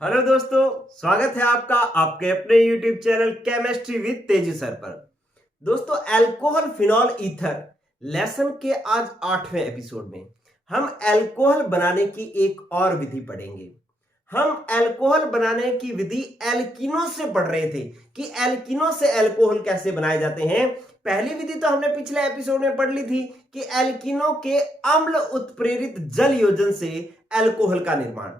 Hello दोस्तों, स्वागत है आपका आपके अपने YouTube चैनल केमिस्ट्री विद तेजी सर पर। दोस्तों, अल्कोहल फिनॉल ईथर लेसन के आज 8वें एपिसोड में हम अल्कोहल बनाने की एक और विधि पढ़ेंगे। हम अल्कोहल बनाने की विधि एल्किनो से पढ़ रहे थे कि एल्किनो से अल्कोहल कैसे बनाए जाते हैं। पहली विधि तो हमने पिछले एपिसोड में पढ़ ली थी कि एल्किनो के अम्ल उत्प्रेरित जल योजन से अल्कोहल का निर्माण।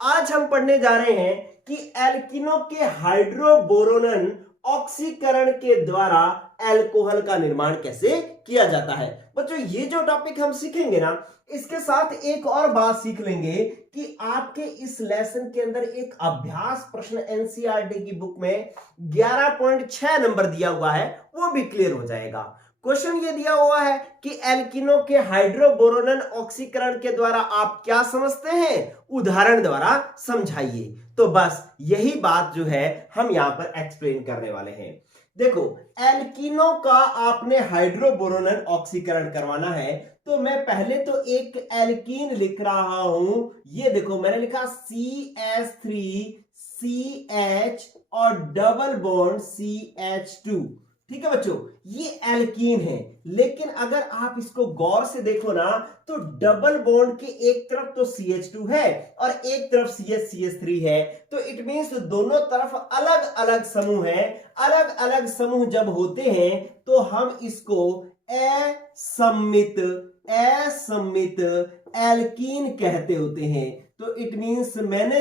आज हम पढ़ने जा रहे हैं कि एल्किनो के हाइड्रोबोरोनन ऑक्सीकरण के द्वारा अल्कोहल का निर्माण कैसे किया जाता है। बच्चों, ये जो टॉपिक हम सीखेंगे ना, इसके साथ एक और बात सीख लेंगे कि आपके इस लेसन के अंदर एक अभ्यास प्रश्न एनसीईआरटी की बुक में 11.6 नंबर दिया हुआ है, वो भी क्लियर हो जाएगा। क्वेश्चन ये दिया हुआ है कि एल्किनो के हाइड्रोबोरोनन ऑक्सीकरण के द्वारा आप क्या समझते हैं, उदाहरण द्वारा समझाइए। तो बस यही बात जो है हम यहां पर एक्सप्लेन करने वाले हैं। देखो, एल्किनो का आपने हाइड्रोबोरोनन ऑक्सीकरण करवाना है तो मैं पहले तो एक एल्कीन लिख रहा हूं। ये देखो, मैंने लिखा CH3CH और डबल बॉन्ड CH2। ठीक है बच्चों, ये एल्कीन है। लेकिन अगर आप इसको गौर से देखो ना, तो डबल बॉन्ड के एक तरफ तो CH2 है और एक तरफ CH3 है। तो इट मींस दोनों तरफ अलग अलग समूह है। अलग अलग समूह जब होते हैं तो हम इसको असम्मित एल्कीन कहते होते हैं। तो इट मींस मैंने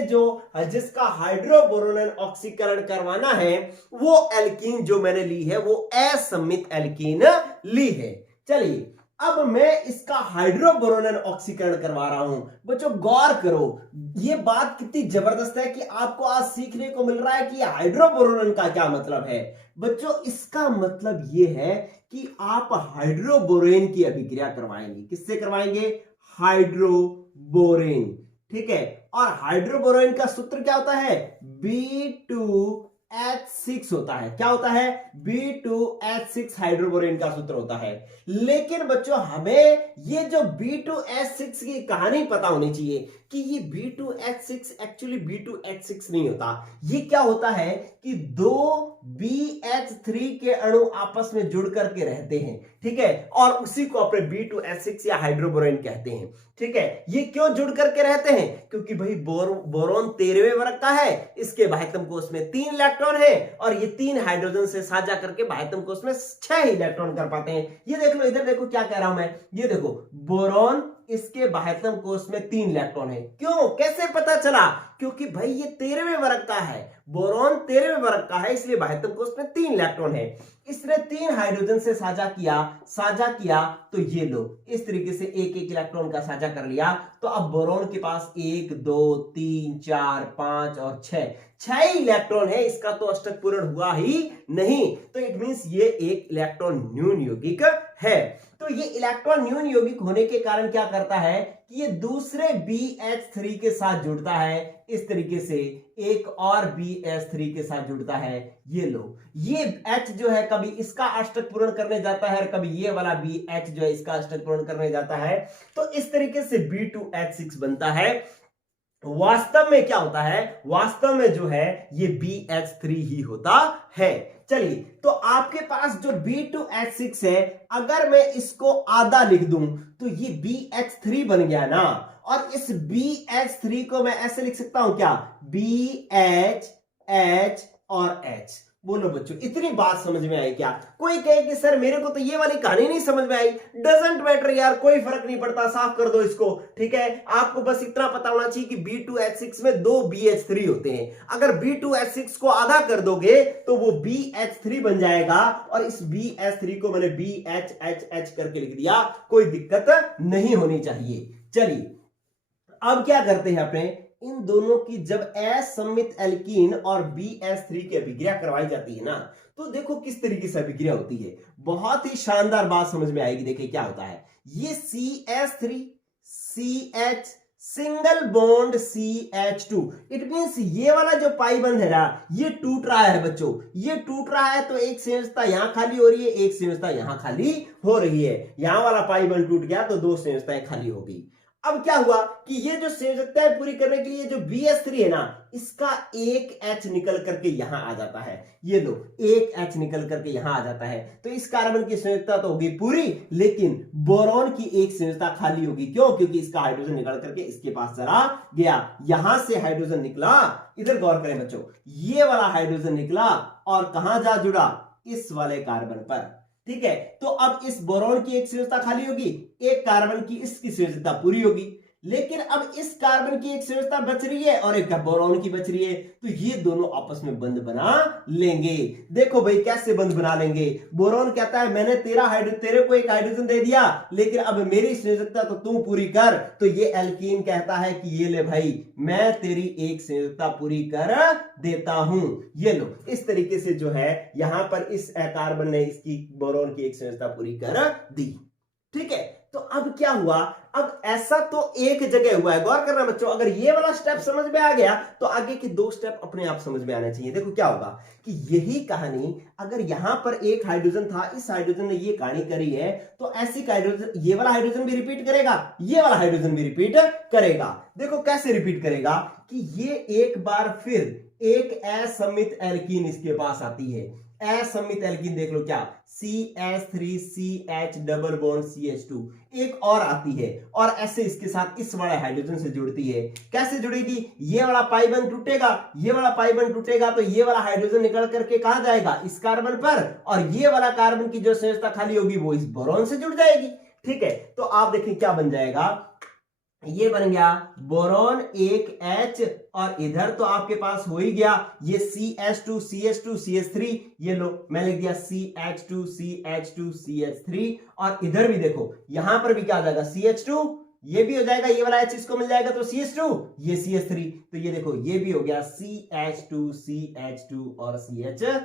जिसका हाइड्रोबोरोनन ऑक्सीकरण करवाना है वो एल्कीन जो मैंने ली है वो असम्मित एल्कीन ली है। चलिए, अब मैं इसका हाइड्रोबोरोनन ऑक्सीकरण करवा रहा हूं। बच्चों गौर करो, ये बात कितनी जबरदस्त है कि आपको आज सीखने को मिल रहा है कि हाइड्रोबोरोनन का क्या मतलब है। बच्चों, इसका मतलब ये है कि आप हाइड्रोबोरेन की अभिक्रिया करवाएंगे। किससे करवाएंगे? हाइड्रोबोरेन। ठीक है, और हाइड्रोबोरेन का सूत्र क्या होता है? B2H6 होता है। क्या होता है? B2H6 हाइड्रोबोरेन का सूत्र होता है। लेकिन बच्चों, हमें ये जो B2H6 की कहानी पता होनी चाहिए कि ये B2H6 एक्चुअली B2H6 नहीं होता। ये क्या होता है कि दो BH3 के अणु आपस में जुड़ करके रहते हैं। ठीक है, और उसी को अपने B2H6 या हाइड्रोबोरेन कहते हैं। ठीक है, ये क्यों जुड़ करके रहते हैं? क्योंकि भाई बोरोन 13वें वर्ग का है, इसके बाह्यतम कोष में 3 इलेक्ट्रॉन है और ये 3 हाइड्रोजन से साझा करके बाह्यतम कोष में 6 इलेक्ट्रॉन कर पाते हैं। ये देख लो, इधर देखो क्या कह रहा हूं मैं। ये देखो, बोरोन इसके बाह्यतम कोष में 3 इलेक्ट्रॉन है। क्यों, कैसे पता चला? क्योंकि भाई ये 13वें वर्ग का है, बोरोन 13वें वर्ग का है, इसलिए बाह्यतम कोष में 3 इलेक्ट्रॉन है। इसने 3 हाइड्रोजन से साझा किया तो ये लो, इस तरीके से एक एक इलेक्ट्रॉन का साझा कर लिया। तो अब बोरोन के पास 1 2 3 4 5 और 6 इलेक्ट्रॉन है। इसका तो अष्टक पूर्ण हुआ ही नहीं। तो इट मींस ये एक इलेक्ट्रॉन न्यून यौगिक है। तो ये इलेक्ट्रॉन न्यून यौगिक होने के कारण क्या करता है कि ये दूसरे BH3 के साथ जुड़ता है। इस तरीके से एक और BH3 के साथ जुड़ता है। ये लो, ये H जो है कभी इसका अष्टक पूर्ण करने जाता है और कभी ये वाला BH जो है इसका अष्टक पूर्ण करने जाता है। तो इस तरीके से B2H6 बनता है। वास्तव में क्या होता है? वास्तव में जो है ये BH3 ही होता है। चलिए, तो आपके पास जो B2H6 है, अगर मैं इसको आधा लिख दूं तो ये BH3 बन गया ना। और इस BH3 को मैं ऐसे लिख सकता हूं क्या? BH H और H। बोलो बच्चों, इतनी बात समझ में आई क्या? कोई कहे कि सर मेरे को तो ये वाली कहानी नहीं समझ में आई। डजंट मैटर यार, कोई फर्क नहीं पड़ता, साफ कर दो इसको। ठीक है, आपको बस इतना पता होना चाहिए कि B2H6 में 2 BH3 होते हैं। अगर B2H6 को आधा कर दोगे तो वो BH3 बन जाएगा और इस BH3 को मैंने BHH करके लिख दिया। कोई दिक्कत नहीं होनी चाहिए। चलिए, अब क्या करते हैं अपने इन दोनों की जब असम्मित एल्कीन और BH3 की अभिक्रिया करवाई जाती है ना, तो देखो किस तरीके से अभिक्रिया होती है। बहुत ही शानदार बात समझ में आएगी। देखिए क्या होता है, ये CH3 CH single bond CH2। It means ये वाला जो पाई बंध है ना, ये टूट रहा है बच्चों। ये टूट रहा है तो एक संयोजकता यहां खाली हो रही है, एक संयोजकता यहां खाली हो रही है। यहां वाला पाई बंध टूट गया तो 2 संयोजकताएं खाली हो गई। अब क्या हुआ कि ये जो संयोजकताएं पूरी करने के लिए जो BH3 है ना, इसका एक H निकल करके यहां आ जाता है। ये लो, एक H निकल करके यहां आ जाता है। तो इस कार्बन की संयोजकता तो होगी पूरी, लेकिन बोरॉन की एक संयोजकता खाली होगी। क्यों? क्योंकि इसका हाइड्रोजन निकल करके इसके पास चला गया। यहां से हाइड्रोजन निकला, इधर गौर करें बच्चों, ये वाला हाइड्रोजन निकला और कहां जा जुड़ा? इस वाले कार्बन पर। ठीक है, तो अब इस बोरॉन की एक संयोजकता खाली होगी, एक कार्बन की इसकी संयोजकता पूरी होगी। लेकिन अब इस कार्बन की एक संयोजकता बच रही है और एक बोरॉन की बच रही है, तो ये दोनों आपस में बंध बना लेंगे। देखो भाई कैसे बंध बना लेंगे। बोरॉन कहता है मैंने तेरे को एक हाइड्रोजन दे दिया, लेकिन अब मेरी संयोजकता तो तू पूरी कर। तो ये एल्कीन कहता है कि ये ले भाई, मैं तेरी एक संयोजकता पूरी कर देता हूं। ये लो, इस तरीके से जो है यहां पर इस कार्बन ने इसकी बोरॉन की एक संयोजकता पूरी कर दी। ठीक है, तो अब क्या हुआ? अब ऐसा तो एक जगह हुआ है, गौर करना बच्चों। अगर ये वाला स्टेप समझ में आ गया तो आगे के दो स्टेप अपने आप समझ में आने चाहिए। देखो क्या होगा कि यही कहानी अगर यहां पर एक हाइड्रोजन था, इस हाइड्रोजन ने ये कहानी करी है, तो ऐसी हाइड्रोजन, ये वाला हाइड्रोजन भी रिपीट करेगा, ये वाला हाइड्रोजन भी रिपीट करेगा। देखो कैसे रिपीट करेगा कि ये एक बार फिर एक असमित एल्कीन इसके पास आती है। असमित एल्कीन देख लो, क्या? CH3CH डबल बॉन्ड CH2 एक और आती है और ऐसे इसके साथ इस वाले हाइड्रोजन से जुड़ती है। कैसे जुड़ेगी? ये वाला पाई बंध टूटेगा, ये वाला पाई बंध टूटेगा, तो ये वाला हाइड्रोजन निकल करके कहां जाएगा? इस कार्बन पर, और ये वाला कार्बन की जो संयोजकता खाली होगी वो इस बोरॉन से जुड़ जाएगी। ठीक है, तो आप देखें क्या बन जाएगा। ये बन गया बोरॉन एक H, और इधर तो आपके पास हो ही गया ये CH2 CH2 CH3। ये लो, मैं लिख दिया CH2 CH2 CH3, और इधर भी देखो यहां पर भी क्या आ जाएगा? CH2, ये भी हो जाएगा, ये वाला H इसको मिल जाएगा तो CH2, ये CH3। तो ये देखो ये भी हो गया CH2 CH2 और CH3।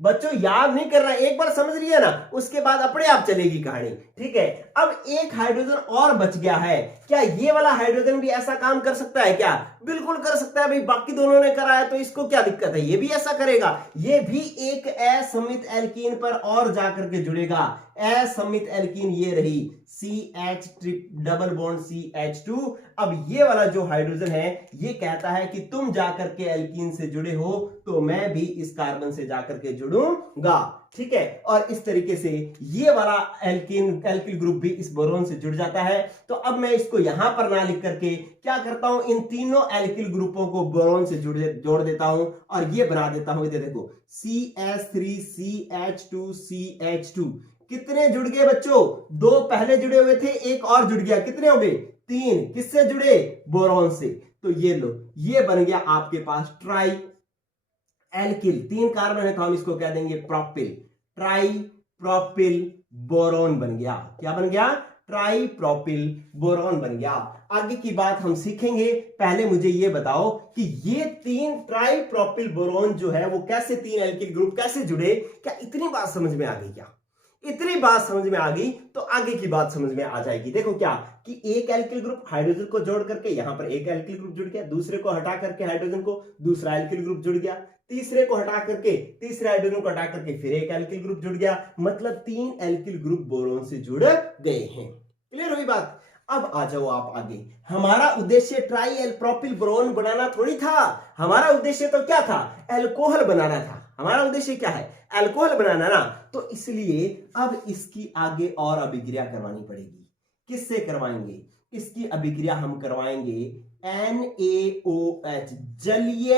बच्चों याद नहीं कर रहा, एक बार समझ लिया ना, उसके बाद अपने आप चलेगी कहानी। ठीक है, अब एक हाइड्रोजन और बच गया है। क्या ये वाला हाइड्रोजन भी ऐसा काम कर सकता है क्या? बिल्कुल कर सकता है भाई, बाकी दोनों ने करा है तो इसको क्या दिक्कत है? ये भी ऐसा करेगा, ये भी एक असमित एल्कीन पर और जाकर के जुड़ेगा। असमित एल्कीन ये रही CH डबल बॉन्ड CH2। अब ये वाला जो हाइड्रोजन है ये कहता है कि तुम जाकर के एल्कीन से जुड़े हो तो मैं भी इस कार्बन से जाकर के जुड़ूंगा। ठीक है, और इस तरीके से ये वाला एल्किल ग्रुप भी इस बोरॉन से जुड़ जाता है। तो अब मैं इसको यहां पर ना लिख करके क्या करता हूं, इन तीनों एल्किल ग्रुपों को बोरॉन से जोड़ देता हूं और ये बना देता हूं। इधर देखो CH3CH2CH2 कितने जुड़ गए बच्चों? दो पहले जुड़े हुए थे, एक और जुड़ गया, कितने हो गए? तीन। किससे जुड़े? बोरॉन से। तो ये लो, ये बन गया आपके पास ट्राई एल्किल। तीन कार्बन है तो हम इसको कह देंगे प्रोपिल। ट्राई प्रोपिल बोरॉन बन गया। क्या बन गया? ट्राई प्रोपिल बोरॉन बन गया। आगे की बात हम सीखेंगे, पहले मुझे ये बताओ कि ये तीन ट्राई प्रोपिल बोरॉन जो है वो कैसे, तीन एल्किल ग्रुप कैसे जुड़े? क्या इतनी बात समझ में आ गई? क्या इतनी बात समझ में आ गई? तो आगे की बात समझ में आ जाएगी। देखो क्या कि एक एल्किल ग्रुप हाइड्रोजन को जोड़ करके यहां पर एक एल्किल ग्रुप जुड़ गया, दूसरे को हटा करके हाइड्रोजन को दूसरा एल्किल ग्रुप जुड़ गया, तीसरे को हटा करके तीसरे हाइड्रोजन को हटा करके फिर एक एल्किल ग्रुप जुड़ गया। मतलब तीन एल्किल ग्रुप बोरॉन से जुड़ गए हैं। क्लियर हुई बात? अब आ जाओ आप आगे। हमारा उद्देश्य ट्राई एल प्रोपिल बोरॉन बनाना थोड़ी था, हमारा उद्देश्य तो क्या था? एल्कोहल बनाना था। हमारा उद्देश्य क्या है? एल्कोहल बनाना ना। तो इसलिए अब इसकी आगे और अभिक्रिया करवानी पड़ेगी। किससे करवाएंगे? इसकी अभिक्रिया हम करवाएंगे NaOH, जलीय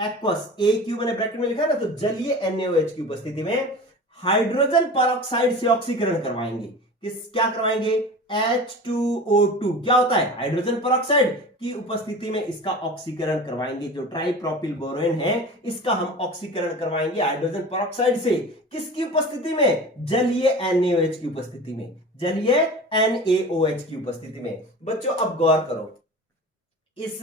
एक्वस, AQ मैंने ब्रैकेट में लिखा है ना, तो जलीय NaOH की उपस्थिति में हाइड्रोजन परऑक्साइड से ऑक्सीकरण करवाएंगे। क्या करवाएंगे? H2O2। क्या होता है? हाइड्रोजन परऑक्साइड की उपस्थिति में इसका ऑक्सीकरण करवाएंगे। जो ट्राइप्रोपिल बोरोन है इसका हम ऑक्सीकरण करवाएंगे हाइड्रोजन परऑक्साइड से। किसकी उपस्थिति में? जलीय NaOH की उपस्थिति में। जलीय NaOH की उपस्थिति में। बच्चों अब गौर करो, इस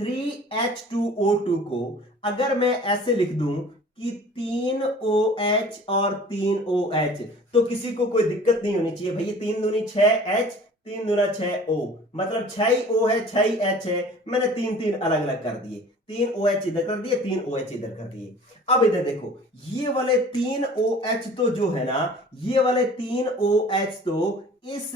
3H2O2 को अगर मैं ऐसे लिख दूं कि 3OH और 3OH, तो किसी को कोई दिक्कत नहीं होनी चाहिए भाई। 3 दूनी 6H, 3 दूना 6O, मतलब 6 O है 6 H है। मैंने 3 अलग अलग कर दिए, 3 OH इधर कर दिए, 3 OH इधर कर दिए। अब इधर देखो, ये वाले 3 OH तो जो है ना, ये वाले 3 OH तो इस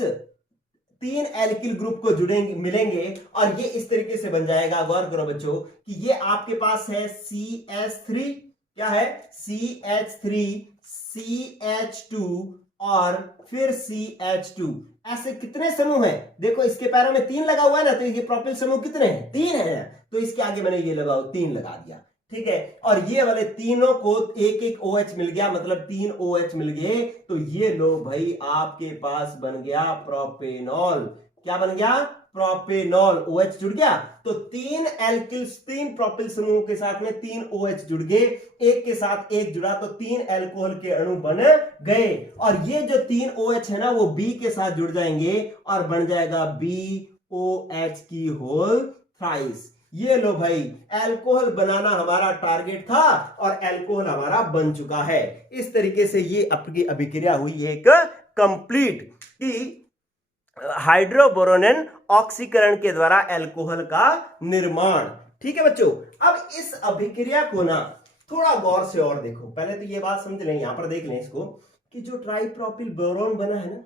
तीन एल्किल ग्रुप को जुड़ेंगे मिलेंगे और ये इस तरीके से बन जाएगा। गौर करो बच्चों कि ये आपके पास है CH3, क्या है CH3, CH2 और फिर CH2। ऐसे कितने समूह हैं? देखो इसके पैरों में 3 लगा हुआ है ना, तो ये प्रोपिल समूह कितने हैं? 3 है। तो इसके आगे मैंने ये लगाओ 3 लगा दिया, ठीक है। और ये वाले तीनों को एक एक OH मिल गया, मतलब 3 OH मिल गए। तो ये लो भाई आपके पास बन गया प्रोपेनॉल। क्या बन गया? प्रोपेनॉल। OH जुड़ गया तो 3 एल्किल्स, 3 प्रोपिल समूह के साथ में 3 OH जुड़ गए, एक के साथ एक जुड़ा तो 3 एल्कोहल के अणु बन गए। और ये जो 3 OH है ना वो B के साथ जुड़ जाएंगे और बन जाएगा BOH की होल थ्राइस। ये लो भाई, अल्कोहल बनाना हमारा टारगेट था और अल्कोहल हमारा बन चुका है। इस तरीके से ये आपकी अभिक्रिया हुई एक कंप्लीट कि हाइड्रोबोरोनेन ऑक्सीकरण के द्वारा अल्कोहल का निर्माण। ठीक है बच्चों, अब इस अभिक्रिया को ना थोड़ा गौर से और देखो। पहले तो ये बात समझ लें, यहां पर देख लें इसको कि जो ट्राइप्रोपिल बोरोन बना है ना,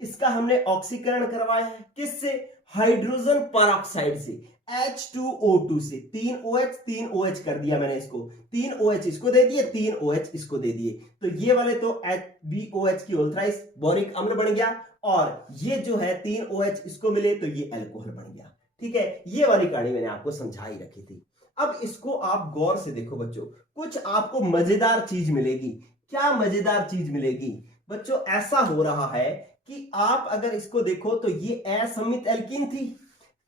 इसका हमने ऑक्सीकरण करवाया है किससे? हाइड्रोजन परऑक्साइड से, H2O2 से। 3 OH कर दिया मैंने इसको, 3 OH इसको दे दिए, 3 OH इसको दे दिए। तो ये वाले तो BOH की होल थ्राइस बोरिक अम्ल बन गया और ये जो है 3 OH इसको मिले तो ये अल्कोहल बन गया। ठीक है, ये वाली कहानी मैंने आपको समझाई रखी थी। अब इसको आप गौर से देखो बच्चों, कुछ आपको मजेदार चीज मिलेगी। क्या मजेदार चीज मिलेगी बच्चों? ऐसा हो रहा है कि आप अगर इसको देखो तो ये असमित एल्कीन थी,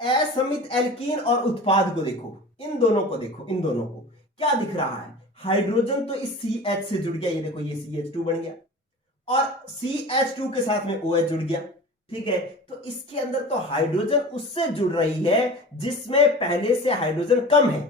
असमित एल्कीन और उत्पाद को देखो, इन दोनों को देखो, इन दोनों को क्या दिख रहा है? हाइड्रोजन तो इस CH से जुड़ गया, ये देखो ये CH2 बन गया और CH2 के साथ में OH जुड़ गया। ठीक है, तो इसके अंदर तो हाइड्रोजन उससे जुड़ रही है जिसमें पहले से हाइड्रोजन कम है।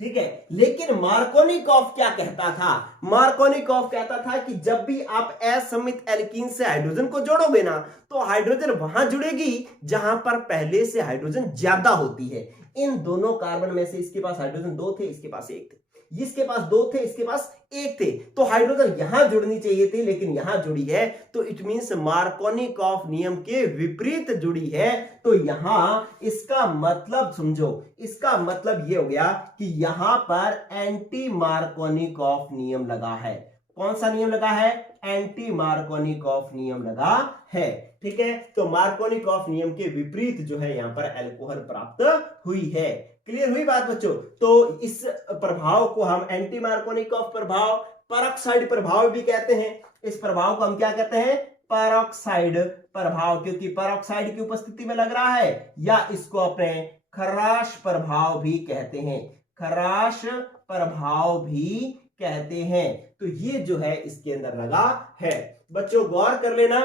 ठीक है, लेकिन मार्कोनिकॉफ क्या कहता था? मार्कोनिकॉफ कहता था कि जब भी आप असमित एल्कीन से हाइड्रोजन को जोड़ोगे ना तो हाइड्रोजन वहां जुड़ेगी जहां पर पहले से हाइड्रोजन ज्यादा होती है। इन दोनों कार्बन में से इसके पास हाइड्रोजन 2 थे, इसके पास 1 थे, इसके पास 2 थे, इसके पास 1 थे, तो हाइड्रोजन यहां जुड़नी चाहिए थी लेकिन यहां जुड़ी है, तो इट मींस मार्कोनिकॉफ नियम के विपरीत जुड़ी है। तो यहां इसका मतलब समझो, इसका मतलब यह हो गया कि यहां पर एंटी मार्कोनिकॉफ नियम लगा है। कौन सा नियम लगा है? एंटी मार्कोनिकॉफ नियम लगा है। ठीक है, तो मार्कोनिकॉफ नियम के विपरीत जो है यहां पर अल्कोहल प्राप्त हुई है। क्लियर हुई बात बच्चों? तो इस प्रभाव को हम एंटी मार्कोनिकॉफ प्रभाव, परऑक्साइड प्रभाव भी कहते हैं। इस प्रभाव को हम क्या कहते हैं? परऑक्साइड प्रभाव, क्योंकि परऑक्साइड की उपस्थिति में लग रहा है। या इसको अपने खराश प्रभाव भी कहते हैं, खराश प्रभाव भी कहते हैं। तो ये जो है इसके अंदर लगा है। बच्चों गौर कर लेना,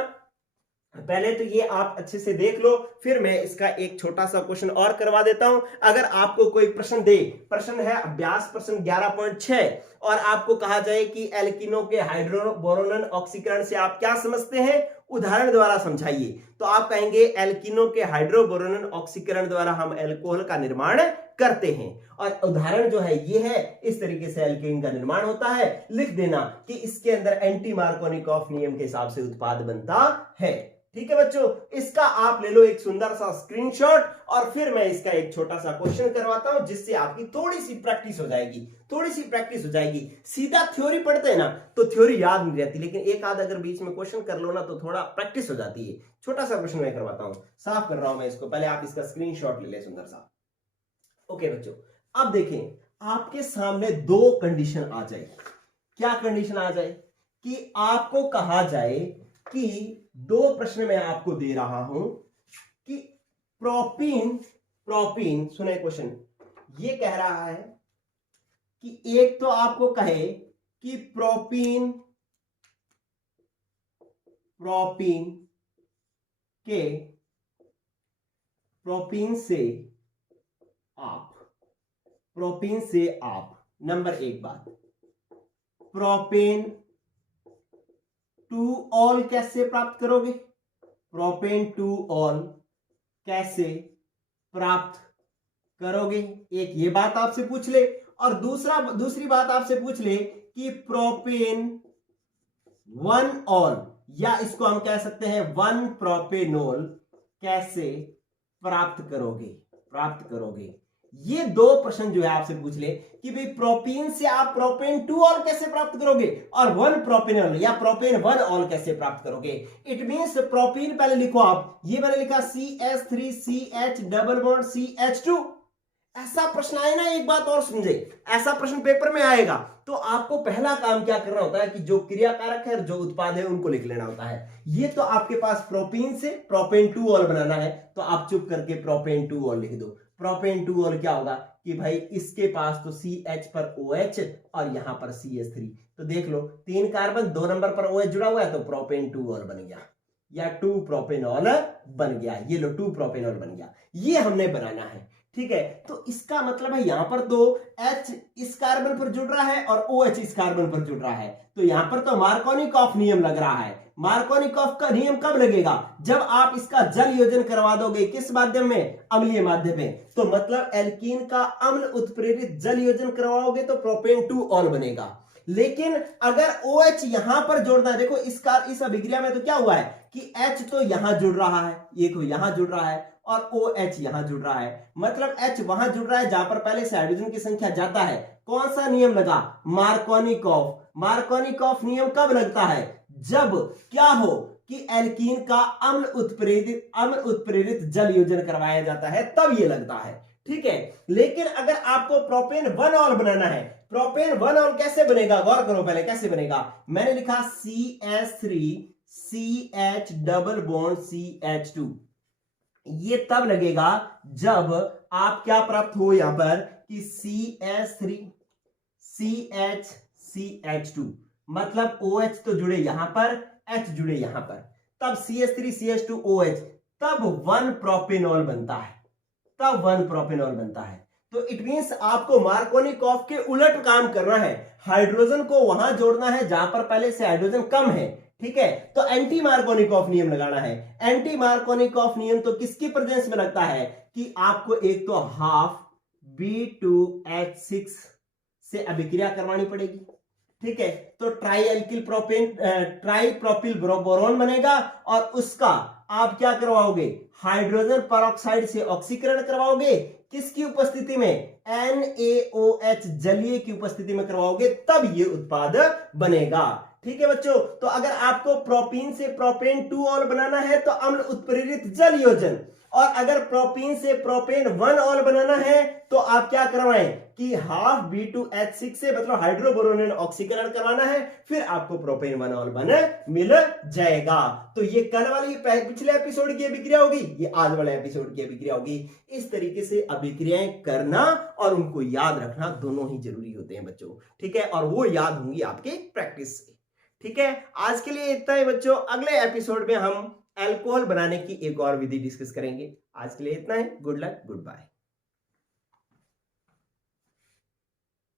पहले तो ये आप अच्छे से देख लो, फिर मैं इसका एक छोटा सा क्वेश्चन और करवा देता हूं। अगर आपको कोई प्रश्न दे, प्रश्न है अभ्यास प्रश्न 11.6 और आपको कहा जाए कि एल्कीनों के हाइड्रोबोरोनेन ऑक्सीकरण से आप क्या समझते हैं, उदाहरण द्वारा समझाइए, तो आप कहेंगे एल्कीनों के हाइड्रोबोरोनेन ऑक्सीकरण द्वारा हम अल्कोहल का निर्माण करते हैं। और उदाहरण जो है ये है, इस तरीके से एल्कीन का निर्माण होता है। लिख देना कि इसके अंदर एंटी मार्कोनिकॉफ नियम के हिसाब से उत्पाद बनता है। ठीक है बच्चों, इसका आप ले लो एक सुंदर सा स्क्रीनशॉट और फिर मैं इसका एक छोटा सा क्वेश्चन करवाता हूं जिससे आपकी थोड़ी सी प्रैक्टिस हो जाएगी, थोड़ी सी प्रैक्टिस हो जाएगी। सीधा थ्योरी पढ़ते हैं ना तो थ्योरी याद नहीं रहती, लेकिन एक आध अगर बीच में क्वेश्चन कर लो ना तो थोड़ा प्रैक्टिस हो जाती है। छोटा सा क्वेश्चन मैं करवाता हूं, साफ कर रहा हूं मैं इसको, पहले आप इसका स्क्रीनशॉट ले ले सुंदर सा। ओके बच्चों, अब देखें आपके सामने 2 कंडीशन आ जाए। क्या कंडीशन आ जाए? कि आपको कहा जाए कि 2 प्रश्न मैं आपको दे रहा हूं कि प्रोपीन सुने क्वेश्चन, ये कह रहा है कि एक तो आपको कहे कि प्रोपीन से आप नंबर 1 बात, प्रोपेन टू ऑल कैसे प्राप्त करोगे? प्रोपेन टू ऑल कैसे प्राप्त करोगे? एक ये बात आपसे पूछ ले, और दूसरी बात आपसे पूछ ले कि प्रोपेन 1 ऑल, या इसको हम कह सकते हैं 1 प्रोपेनॉल कैसे प्राप्त करोगे। ये दो प्रश्न जो है आपसे पूछ ले कि भाई प्रोपेन से आप प्रोपेन 2 ऑल कैसे प्राप्त करोगे और 1 प्रोपेनॉल या प्रोपेन 1 ऑल कैसे प्राप्त करोगे। इट मींस प्रोपेन पहले लिखो आप, ये मैंने लिखा CH3CH डबल बॉन्ड CH2। ऐसा प्रश्न आए ना, एक बात और समझे, ऐसा प्रश्न पेपर में आएगा तो आपको पहला काम क्या करना होता है कि जो क्रियाकारक है, जो उत्पाद है, उनको लिख लेना होता है। ये तो आपके पास प्रोपेन से प्रोपेन 2 ऑल बनाना है तो आप चुप करके प्रोपेन 2 ऑल लिख दो। प्रोपेन 2 ऑल क्या होगा कि भाई इसके पास तो CH पर OH और यहां पर CH3, तो देख लो 3 कार्बन 2 नंबर पर OH जुड़ा हुआ है तो प्रोपेन 2 ऑल बन गया या 2 प्रोपेनॉल बन गया। ये लो 2 प्रोपेनॉल बन गया, ये हमने बनाना है। ठीक है, तो इसका मतलब है यहां पर तो H इस कार्बन पर जुड़ रहा है और OH इस कार्बन पर जुड़ रहा है, तो यहां पर तो मार्कोनिकॉफ नियम लग रहा है। मार्कोनिकॉफ का नियम कब लगेगा, जब आप इसका जल योजन करवा दोगे, किस माध्यम में, अम्लीय माध्यम में। तो मतलब एल्कीन का अम्ल उत्प्रेरित जल योजन करवाओगे तो प्रोपेन 2 ऑल बनेगा। लेकिन अगर OH यहां पर जोड़ना है, देखो इस अभिक्रिया में तो क्या हुआ है कि H तो यहां जुड़ रहा है, ये तो यहां जुड़ रहा है और OH यहां जुड़ रहा है, मतलब H वहां जुड़ रहा है जहां पर पहले से हाइड्रोजन की संख्या ज्यादा है। कौन सा नियम लगा, मार्कोनिकॉफ। मार्कोनिकॉफ नियम कब लगता है, जब क्या हो कि एल्कीन का अम्ल उत्प्रेरित जल योजन करवाया जाता है, तब ये लगता है। ठीक है, लेकिन अगर आपको प्रोपेन 1 ऑल बनाना है, प्रोपेन 1 ऑल कैसे बनेगा, गौर करो पहले कैसे बनेगा। मैंने लिखा CH3CH डबल बॉन्ड CH2। ये तब लगेगा जब आप क्या प्राप्त हो यहां पर कि CH3CH2, मतलब OH तो जुड़े यहां पर, H जुड़े यहां पर, तब CH3CH2OH, तब 1 प्रोपेनॉल बनता है, तब 1 प्रोपेनॉल बनता है। तो इट मींस आपको मार्कोनिकॉफ के उलट काम करना है, हाइड्रोजन को वहां जोड़ना है जहां पर पहले से हाइड्रोजन कम है। ठीक है, तो एंटी मार्कोनिकॉफ नियम लगाना है। एंटी मार्कोनिकॉफ नियम तो किसकी प्रेजेंस में लगता है कि आपको एक तो हाफ B2H6 से अभिक्रिया करवानी पड़ेगी। ठीक है, तो ट्राई प्रोपिल बोरोन बनेगा और उसका आप क्या करवाओगे, हाइड्रोजन परऑक्साइड से ऑक्सीकरण करवाओगे, किसकी उपस्थिति में, NaOH जलीय की उपस्थिति में करवाओगे, तब ये उत्पाद बनेगा। ठीक है बच्चों, तो अगर आपको प्रोपीन से प्रोपेन 2 ऑल बनाना है तो अम्ल उत्प्रेरित जल योजन, और अगर प्रोपीन से प्रोपेन 1 ऑल बनाना है तो आप क्या करवाएं कि हाफ B2H6 से मतलब हाइड्रोबोरोन ऑक्सीकरण करवाना है, फिर आपको प्रोपेन 1 ऑल बन मिल जाएगा। तो ये कल वाली पिछले एपिसोड की अभिक्रिया होगी, ये आज वाले एपिसोड की अभिक्रिया होगी। इस तरीके से अभिक्रियाएं करना और उनको याद रखना दोनों ही जरूरी होते हैं बच्चों। ठीक है, और वो याद होंगी आपके प्रैक्टिस से। ठीक है, आज के लिए इतना ही बच्चों, अगले एपिसोड में हम अल्कोहल बनाने की एक और विधि डिस्कस करेंगे। आज के लिए इतना ही, गुड लक, गुड बाय।